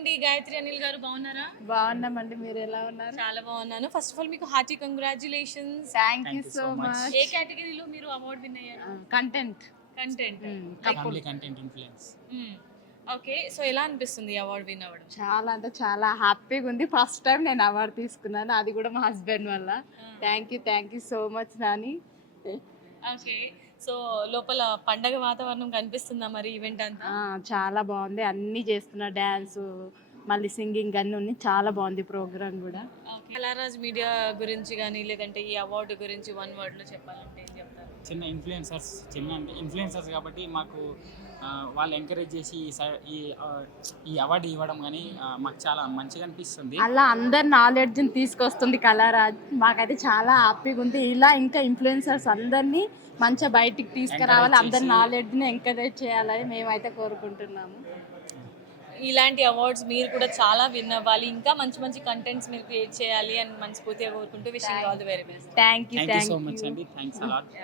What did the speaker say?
అండి, గాయత్రి అనిల్ గారు బాగున్నారా? బాగున్నామండి, మీరు ఎలా ఉన్నారు? చాలా బాగున్నాను. ఫస్ట్ ఆఫ్ ఆల్ మీకు hearty congratulations. Thank you so much. ఏ కేటగిరీలో మీరు అవార్డు విన్ అయ్యారు? Content content. Family content influence. Okay, so ఎలా అనిపిస్తుంది అవార్డు విన్ అవ్వడం? చాలా అంటే చాలా హ్యాపీగా ఉంది. ఫస్ట్ టైం నేను అవార్డు తీసుకున్నాను, అది కూడా మా హస్బెండ్ వల్ల. Thank you so much Nani. Okay, so లోపల పండగ వాతావరణం కనిపిస్తుందా మరి ఈవెంట్ అంతా? చాలా బాగుంది, అన్నీ చేస్తున్నా, డ్యాన్స్ మళ్ళీ సింగింగ్ అన్నీ ఉన్నాయి. చాలా బాగుంది ప్రోగ్రామ్ కూడా. కలారాజ్ మీడియా గురించి కానీ లేదంటే ఈ అవార్డు గురించి వన్ వర్డ్ లో చెప్పాలంటే ఏం చెప్తారు? చిన్న ఇన్ఫ్లుయెన్సర్స్ కాబట్టి మాకు వాళ్ళు ఎంకరేజ్ చేసి ఈ అవార్డు ఇవ్వడం కానీ మాకు చాలా మంచిగా అనిపిస్తుంది. అలా అందరి నాలెడ్జ్ని తీసుకొస్తుంది కలారాజ్. మాకైతే చాలా హ్యాపీగా ఉంది. ఇలా ఇంకా ఇన్ఫ్లుయెన్సర్స్ అందరినీ మంచిగా బయటికి తీసుకురావాలి, అందరి నాలెడ్జ్ని ఎంకరేజ్ చేయాలని మేమైతే కోరుకుంటున్నాము. ఇలాంటి అవార్డ్స్ మీరు కూడా చాలా విన్ అవ్వాలి, ఇంకా మంచి మంచి కంటెంట్స్ మీరు క్రియేట్ చేయాలి అని మనస్ఫూర్తిగా కోరుకుంటూ wishing all the very best. Thank you so much అండి. Thanks allot.